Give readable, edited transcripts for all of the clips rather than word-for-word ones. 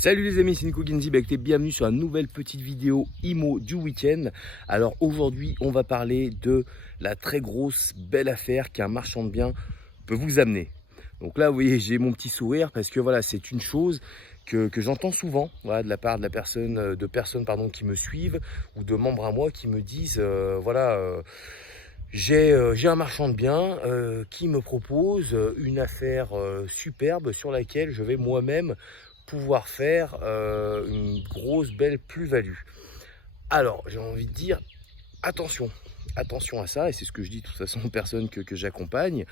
Salut les amis, c'est Nico Ginzibek et bienvenue sur une nouvelle petite vidéo IMO du week-end. Alors aujourd'hui, on va parler de la très grosse belle affaire qu'un marchand de biens peut vous amener. Donc là, vous voyez, j'ai mon petit sourire parce que voilà, c'est une chose que j'entends souvent, voilà, de la part de personnes qui me suivent ou de membres à moi qui me disent j'ai un marchand de biens qui me propose une affaire superbe sur laquelle je vais moi-même pouvoir faire une grosse belle plus-value. Alors j'ai envie de dire attention, attention à ça, et c'est ce que je dis de toute façon aux personnes que j'accompagne.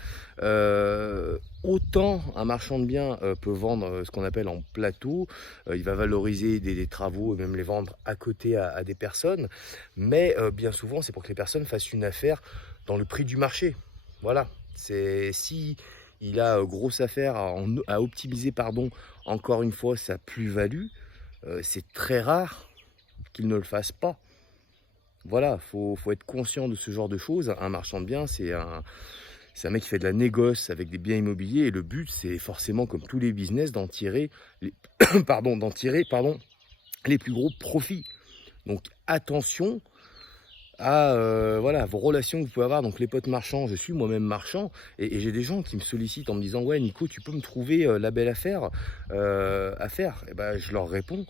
Autant un marchand de biens peut vendre ce qu'on appelle en plateau, il va valoriser des travaux et même les vendre à côté à des personnes, mais bien souvent c'est pour que les personnes fassent une affaire dans le prix du marché. Voilà, c'est si il a grosse affaire à optimiser, pardon, encore une fois sa plus-value, c'est très rare qu'il ne le fasse pas. Voilà, faut être conscient de ce genre de choses. Un marchand de biens, c'est un mec qui fait de la négoce avec des biens immobiliers, et le but, c'est forcément, comme tous les business, d'en tirer les, les plus gros profits. Donc attention à vos relations que vous pouvez avoir. Donc les potes marchands, je suis moi-même marchand, et j'ai des gens qui me sollicitent en me disant ouais Nico, tu peux me trouver la belle affaire à faire. Et ben je leur réponds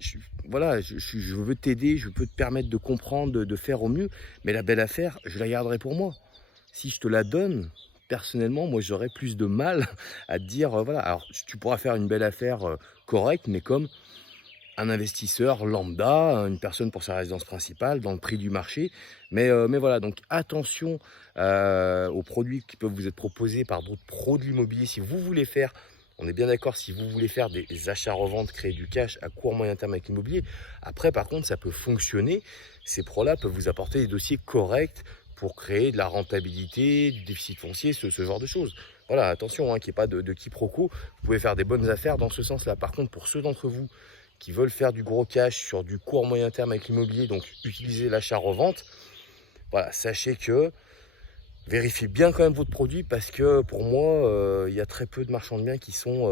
je veux t'aider, je peux te permettre de comprendre, de faire au mieux, mais la belle affaire, je la garderai pour moi. Si je te la donne, personnellement, moi j'aurais plus de mal à te dire, voilà, alors tu pourras faire une belle affaire correcte, mais comme un investisseur lambda, une personne pour sa résidence principale, dans le prix du marché. Mais voilà, donc attention aux produits qui peuvent vous être proposés par d'autres pros de l'immobilier. Si vous voulez faire, on est bien d'accord, si vous voulez faire des achats-reventes, créer du cash à court moyen terme avec l'immobilier, après par contre ça peut fonctionner. Ces pros-là peuvent vous apporter des dossiers corrects pour créer de la rentabilité, du déficit foncier, ce genre de choses. Voilà, attention, qu'il n'y ait pas de quiproquo. Vous pouvez faire des bonnes affaires dans ce sens-là. Par contre, pour ceux d'entre vous qui veulent faire du gros cash sur du court moyen terme avec l'immobilier, donc utiliser l'achat-revente, voilà, sachez que vérifiez bien quand même votre produit, parce que pour moi, il y a très peu de marchands de biens qui sont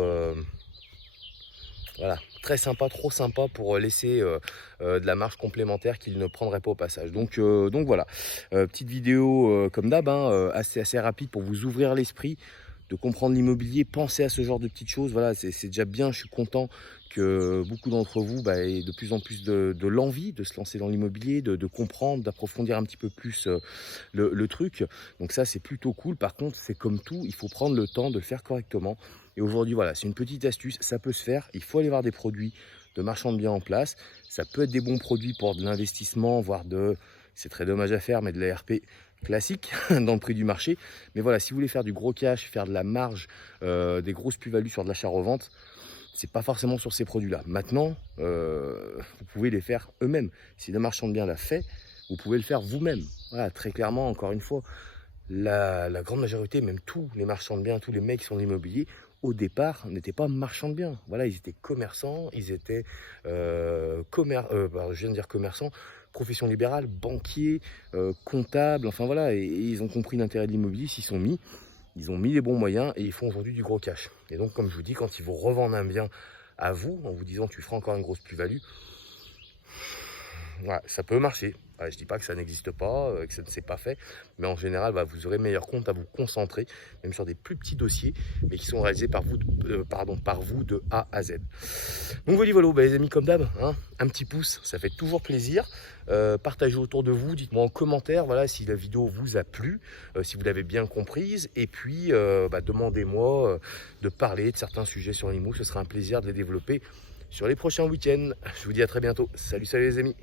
très sympas, trop sympas pour laisser de la marge complémentaire qu'ils ne prendraient pas au passage. Donc voilà, petite vidéo comme d'hab, assez rapide pour vous ouvrir l'esprit, de comprendre l'immobilier, penser à ce genre de petites choses. Voilà, c'est déjà bien, je suis content que beaucoup d'entre vous aient de plus en plus de l'envie de se lancer dans l'immobilier, de comprendre, d'approfondir un petit peu plus le truc. Donc ça, c'est plutôt cool. Par contre, c'est comme tout, il faut prendre le temps de le faire correctement. Et aujourd'hui, voilà, c'est une petite astuce, ça peut se faire. Il faut aller voir des produits de marchands de biens en place. Ça peut être des bons produits pour de l'investissement, voire c'est très dommage à faire, mais de la RP classique dans le prix du marché. Mais voilà, si vous voulez faire du gros cash, faire de la marge, des grosses plus-values sur de l'achat-revente, c'est pas forcément sur ces produits-là. Maintenant, vous pouvez les faire eux-mêmes. Si le marchand de biens l'a fait, vous pouvez le faire vous-même. Voilà, très clairement, encore une fois, la grande majorité, même tous les marchands de biens, tous les mecs qui sont dans l'immobilier, au départ, n'étaient pas marchands de biens. Voilà, ils étaient commerçants, ils étaient je viens de dire commerçants, profession libérale, banquiers, comptables, enfin voilà, et ils ont compris l'intérêt de l'immobilier, ils ont mis les bons moyens et ils font aujourd'hui du gros cash. Et donc, comme je vous dis, quand ils vous revendent un bien à vous, en vous disant tu feras encore une grosse plus-value, voilà, ça peut marcher. Je ne dis pas que ça n'existe pas, que ça ne s'est pas fait, mais en général, vous aurez meilleur compte à vous concentrer, même sur des plus petits dossiers, mais qui sont réalisés par vous, par vous de A à Z. Donc voilà, les amis, comme d'hab, un petit pouce, ça fait toujours plaisir. Partagez autour de vous, dites-moi en commentaire, voilà, si la vidéo vous a plu, si vous l'avez bien comprise, et puis demandez-moi de parler de certains sujets sur l'IMO, ce sera un plaisir de les développer sur les prochains week-ends. Je vous dis à très bientôt. Salut les amis.